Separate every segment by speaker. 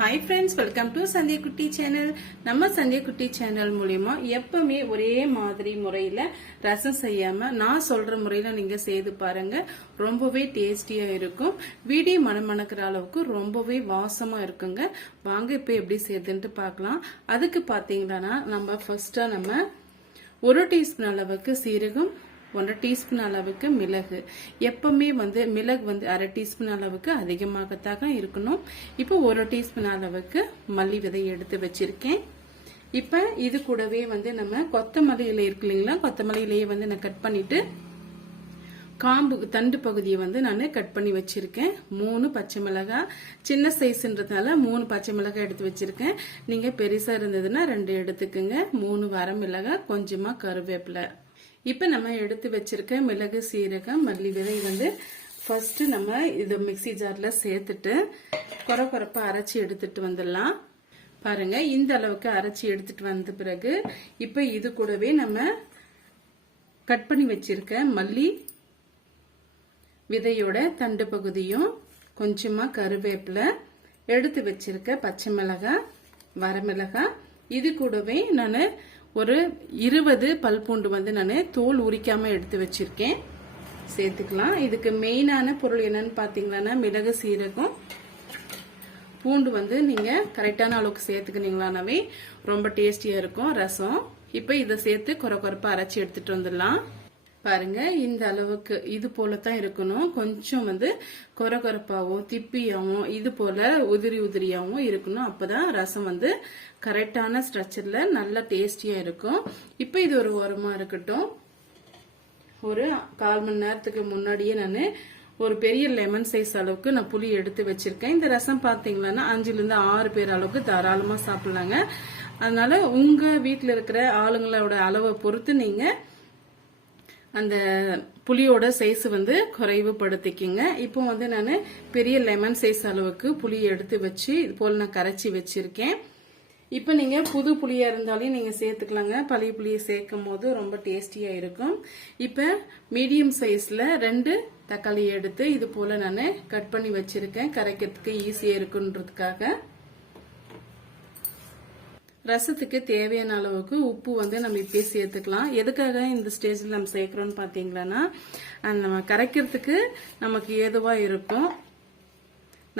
Speaker 1: Hi friends welcome to Sandhya குட்டி channel நம்ம சந்திய குட்டி சேனல் மூலிமா எப்பவுமே ஒரே மாதிரி முறையில ரசம் செய்யாம நான் சொல்ற முறையில நீங்க செய்து பாருங்க. ரொம்பவே டேஸ்டியா இருக்கும். வீடியோ மணமணக்கிற அளவுக்கு ரொம்பவே வாசமா இருக்குங்க. வாங்க இப்ப எப்படி செய்யுதுன்ட்டு பார்க்கலாம். அதுக்கு பாத்தீங்கன்னா நம்ம ஃபர்ஸ்டா நம்ம ஒரு டீஸ்பூன் அளவுக்கு சீரகம் ஒன்றரை டீஸ்பூன் அளவுக்கு மிளகு. எப்பவுமே வந்து மிளகு வந்து அரை டீஸ்பூன் அளவுக்கு அதிகமாகத்தாக இருக்கணும். இப்போ ஒரு டீஸ்பூன் அளவுக்கு மல்லி விதை எடுத்து வச்சிருக்கேன். இப்போ இது கூடவே வந்து நம்ம கொத்தமல்லி இலை இருக்கு இல்லைங்களா? கொத்தமல்லி இலையை வந்து நான் கட் பண்ணிட்டு காம்பு தண்டு பகுதியை வந்து நான் கட் பண்ணி வச்சிருக்கேன். மூணு பச்சை மிளகாய் சின்ன சைஸ்ன்றதுனால மூணு பச்சை மிளகாய் எடுத்து வச்சிருக்கேன். நீங்க பெருசா இருந்ததுன்னா ரெண்டு எடுத்துக்கோங்க. மூணு வர மிளகாய் கொஞ்சமா கருவேப்பிலை. இப்போ நம்ம எடுத்து வச்சிருக்க மிளகு சீரகம் மல்லி விதை வந்து ஃபர்ஸ்ட் நம்ம இது மிக்ஸி ஜார்ல சேர்த்துட்டு குறை குறைப்பா அரைச்சி எடுத்துட்டு வந்துடலாம். பாருங்க இந்த அளவுக்கு அரைச்சி எடுத்துட்டு வந்த பிறகு இப்போ இது கூடவே நம்ம கட் பண்ணி வச்சிருக்க மல்லி விதையோட தண்டு பகுதியும் கொஞ்சமா கருவேப்பிலை எடுத்து வச்சிருக்க பச்சை மிளகாய் வரமிளகாய் இது கூடவே நான் ஒரு இருபது பல்பூண்டு வந்து நான் தோல் உரிக்காம எடுத்து வச்சிருக்கேன். சேர்த்துக்கலாம். இதுக்கு மெயினான பொருள் என்னன்னு பார்த்தீங்கன்னா மிளகு சீரகம். பூண்டு வந்து நீங்க கரெக்டான அளவுக்கு சேர்த்துக்கினீங்களானாவே ரொம்ப டேஸ்டியா இருக்கும். ரசம். இப்போ இதை சேர்த்து குறை குறைப்பா அரைச்சி எடுத்துட்டு வந்துடலாம். பாருங்க இந்த அளவுக்கு இது போல தான் இருக்கணும். கொஞ்சம் வந்து கொர கொரப்பாகவும் திப்பியாகவும் இது போல உதிரி உதிரியாகவும் இருக்கணும். அப்பதான் ரசம் வந்து கரெக்டான ஸ்ட்ரக்சர்ல நல்லா டேஸ்டியா இருக்கும். இப்போ இது ஒரு உரமா இருக்கட்டும். ஒரு கால் மணி நேரத்துக்கு முன்னாடியே நான் ஒரு பெரிய லெமன் சைஸ் அளவுக்கு நான் புளி எடுத்து வச்சிருக்கேன். இந்த ரசம் பாத்தீங்கன்னா அஞ்சுல இருந்து ஆறு பேர் அளவுக்கு தாராளமா சாப்பிடலாங்க. அதனால உங்க வீட்டில் இருக்கிற ஆளுங்களோட அளவை பொறுத்து நீங்க அந்த புளியோட சைஸ் வந்து குறைவுபடுத்திக்கிங்க. இப்போ வந்து நான் பெரிய லெமன் சைஸ் அளவுக்கு புளி எடுத்து வச்சு இது போல் நான் கரைச்சி வச்சுருக்கேன். இப்போ நீங்கள் புது புளியாக இருந்தாலையும் நீங்கள் சேர்த்துக்கலாங்க. பழைய புளியை சேர்க்கும் போது ரொம்ப டேஸ்டியாக இருக்கும். இப்போ மீடியம் சைஸில் ரெண்டு தக்காளி எடுத்து இது போல் நான் கட் பண்ணி வச்சுருக்கேன். கரைக்கிறதுக்கு ஈஸியாக இருக்குன்றதுக்காக. ரசத்துக்கு தேவையான அளவுக்கு உப்பு வந்து நம்ம இப்பயே சேர்த்துக்கலாம். எதுக்காக இந்த ஸ்டேஜில் நம்ம சேர்க்குறோம்னு பார்த்தீங்களன்னா நம்ம கரைக்கிறதுக்கு நமக்கு ஏதுவாக இருக்கும்.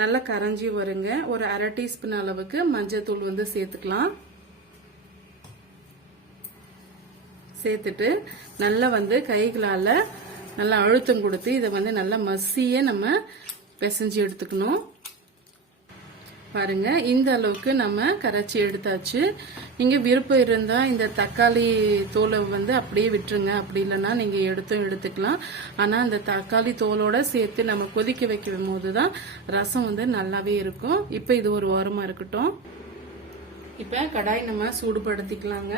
Speaker 1: நல்லா கரைஞ்சி வருங்க. ஒரு அரை டீஸ்பூன் அளவுக்கு மஞ்சத்தூள் வந்து சேர்த்துக்கலாம். சேர்த்துட்டு நல்லா வந்து கைகளால் நல்லா அழுத்தம் கொடுத்து இதை வந்து நல்லா மசியே நம்ம பிசைஞ்சு எடுத்துக்கணும். பாருங்க இந்த அளவுக்கு நம்ம கரைச்சி எடுத்தாச்சு. நீங்க விருப்பம் இருந்தா இந்த தக்காளி தோலை வந்து அப்படியே விட்டுருங்க. அப்படி இல்லைன்னா நீங்க எடுத்தும் எடுத்துக்கலாம். ஆனா அந்த தக்காளி தோலோட சேர்த்து நம்ம கொதிக்க வைக்கும் போதுதான் ரசம் வந்து நல்லாவே இருக்கும். இப்ப இது ஒரு ஓரமா இருக்கட்டும். இப்ப கடாய் நம்ம சூடுபடுத்திக்கலாங்க.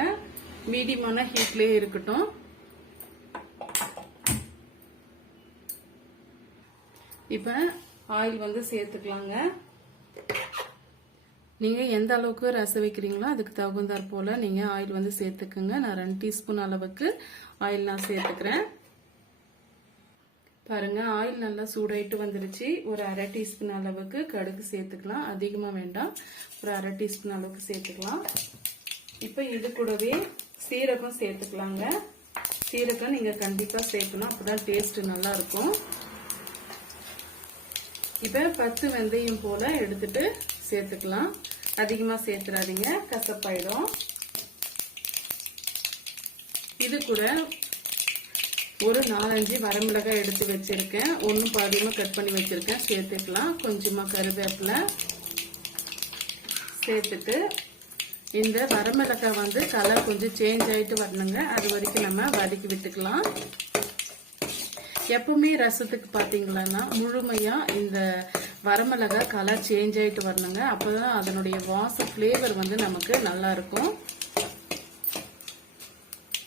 Speaker 1: மீடியமான ஹீட்லயே இருக்கட்டும். இப்ப ஆயில் வந்து சேர்த்துக்கலாங்க. நீங்கள் எந்த அளவுக்கு ரசம் வைக்கிறீங்களோ அதுக்கு தகுந்தாற் போல் நீங்கள் ஆயில் வந்து சேர்த்துக்குங்க. நான் ரெண்டு டீஸ்பூன் அளவுக்கு ஆயில் நான் சேர்த்துக்கிறேன். பாருங்க ஆயில் நல்லா சூடாயிட்டு வந்துருச்சு. ஒரு அரை டீஸ்பூன் அளவுக்கு கடுகு சேர்த்துக்கலாம். அதிகமாக வேண்டாம். ஒரு அரை டீஸ்பூன் அளவுக்கு சேர்த்துக்கலாம். இப்போ இது கூடவே சீரகம் சேர்த்துக்கலாங்க. சீரகம் நீங்கள் கண்டிப்பாக சேர்க்கணும். அப்போதான் டேஸ்ட்டு நல்லா இருக்கும். இப்போ பத்து வெந்தயம் போல் எடுத்துட்டு சேர்த்துக்கலாம். அதிகமாக சேர்த்துடாதீங்க கசப்பாயிடும். இது கூட ஒரு நாலஞ்சு வரமிளகாய் எடுத்து வச்சிருக்கேன். ஒன்றும் பாதியமாக கட் பண்ணி வச்சிருக்கேன். சேர்த்துக்கலாம். கொஞ்சமாக கருவேப்பிலை சேர்த்துட்டு இந்த வரமிளகாய் வந்து கலர் கொஞ்சம் சேஞ்ச் ஆகிட்டு வரணுங்க. அது வரைக்கும் நம்ம வதக்கி விட்டுக்கலாம். எப்பவுமே ரசத்துக்கு பாத்தீங்களன்னா முழுமையா இந்த வரமிளகா கலர் சேஞ்ச் ஆகிட்டு வரணுங்க. அப்பதான் அதனுடைய வாச ஃப்ளேவர் வந்து நமக்கு நல்லா இருக்கும்.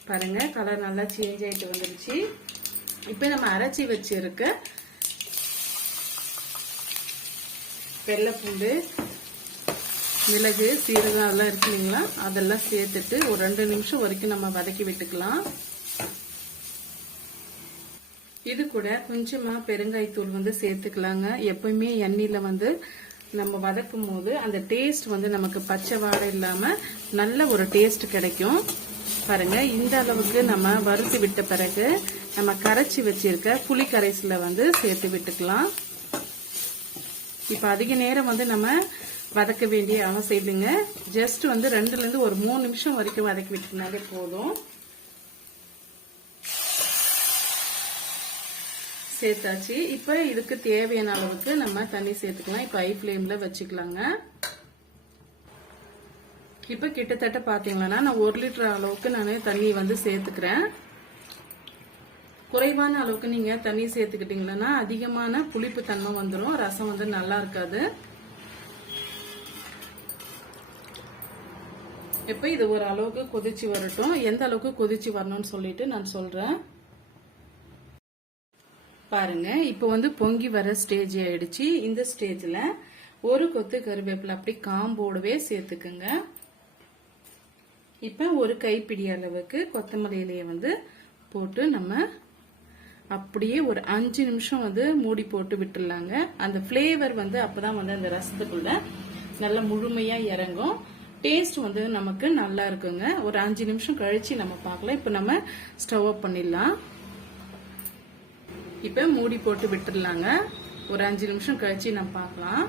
Speaker 1: பாருங்க கலர் நல்லா சேஞ்ச் ஆகிட்டு வந்துருச்சு. இப்போ நம்ம அரைச்சி வச்சிருக்க வெள்ளைப்பூண்டு மிளகு சீரகம் எல்லாம் இருக்கு இல்லைங்களா? அதெல்லாம் சேர்த்துட்டு ஒரு ரெண்டு நிமிஷம் வரைக்கும் நம்ம வதக்கி விட்டுக்கலாம். இது கூட கொஞ்சமா பெருங்காய்த்தூள் வந்து சேர்த்துக்கலாங்க. எப்பயுமே எண்ணெயில வந்து நம்ம வதக்கும் போது அந்த டேஸ்ட் வந்து நமக்கு பச்சை வாடை இல்லாம நல்ல ஒரு டேஸ்ட் கிடைக்கும். பாருங்க இந்த அளவுக்கு நம்ம வறுத்து விட்ட பிறகு நம்ம கரைச்சி வச்சிருக்க புளி கரைசல வந்து சேர்த்து விட்டுக்கலாம். இப்ப அதிக நேரம் வந்து நம்ம வதக்க வேண்டிய அவசியம் இல்லைங்க. ஜஸ்ட் வந்து ரெண்டுல இருந்து ஒரு மூணு நிமிஷம் வரைக்கும் வதக்கி விட்டுனாலே போதும். சேர்த்தாச்சு. இப்ப இதுக்கு தேவையான அளவுக்கு நம்ம தண்ணி சேர்த்துக்கலாம். இப்ப ஐ ஃபிளேம்ல வச்சுக்கலாங்க. இப்ப கிட்டத்தட்ட பாத்தீங்கன்னா நான் ஒரு லிட்டர் அளவுக்கு நான் தண்ணி வந்து சேர்த்துக்கிறேன். குறைவான அளவுக்கு நீங்க தண்ணி சேர்த்துக்கிட்டீங்கன்னா அதிகமான புளிப்பு தன்மை வந்துடும் ரசம் வந்து நல்லா இருக்காது. இப்ப இது ஒரு அளவுக்கு கொதிச்சு வரட்டும். எந்த அளவுக்கு கொதிச்சு வரணும்னு சொல்லிட்டு நான் சொல்றேன். பாருங்க. இப்போ வந்து பொங்கி வர ஸ்டேஜ் ஆயிடுச்சு. இந்த ஸ்டேஜ்ல ஒரு கொத்து கருவேப்பிலை அப்படி காம்போடவே சேர்த்துக்குங்க. இப்ப ஒரு கைப்பிடி அளவுக்கு கொத்தமல்லி இலையை வந்து போட்டு நம்ம அப்படியே ஒரு அஞ்சு நிமிஷம் வந்து மூடி போட்டு விட்டுடலாங்க. அந்த ஃப்ளேவர் வந்து அப்பதான் வந்து அந்த ரசத்துக்குள்ள நல்ல முழுமையா இறங்கும். டேஸ்ட் வந்து நமக்கு நல்லா இருக்குங்க. ஒரு அஞ்சு நிமிஷம் கழிச்சு நம்ம பார்க்கலாம். இப்போ நம்ம ஸ்டவ் அப் பண்ணிடலாம். இப்போ மூடி போட்டு விட்டுடலாங்க ஒரு அஞ்சு நிமிஷம் கழிச்சு நம்ம பார்க்கலாம்.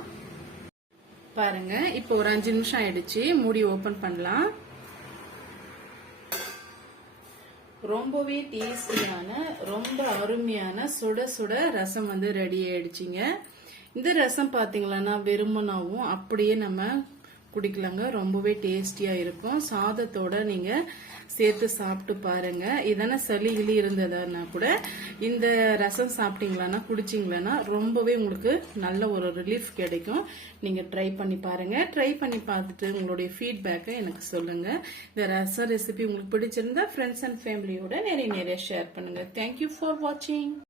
Speaker 1: பாருங்க இப்போ ஒரு அஞ்சு நிமிஷம் ஆயிடுச்சு. மூடி ஓபன் பண்ணலாம். ரொம்பவே டேஸ்டியான ரொம்ப அருமையான சுட சுட ரசம் வந்து ரெடி ஆயிடுச்சுங்க. இந்த ரசம் பாத்தீங்களன்னா வெறுமனாவும் அப்படியே நம்ம குடிக்கலாங்க. ரொம்பவே டேஸ்டியா இருக்கும். சாதத்தோட நீங்க சேர்த்து சாப்பிட்டு பாருங்க. இதனா சளி கிளி இருந்ததுன்னா கூட இந்த ரசம் சாப்பிட்டீங்களான்னா குடிச்சிங்களான்னா ரொம்பவே உங்களுக்கு நல்ல ஒரு ரிலீஃப் கிடைக்கும். நீங்க ட்ரை பண்ணி பாருங்க. ட்ரை பண்ணி பார்த்துட்டு உங்களுடைய ஃபீட்பேக்கை எனக்கு சொல்லுங்க. இந்த ரசம் ரெசிபி உங்களுக்கு பிடிச்சிருந்தா ஃப்ரெண்ட்ஸ் அண்ட் ஃபேமிலியோட நிறைய நிறைய ஷேர் பண்ணுங்க. தேங்க்யூ ஃபார் வாட்சிங்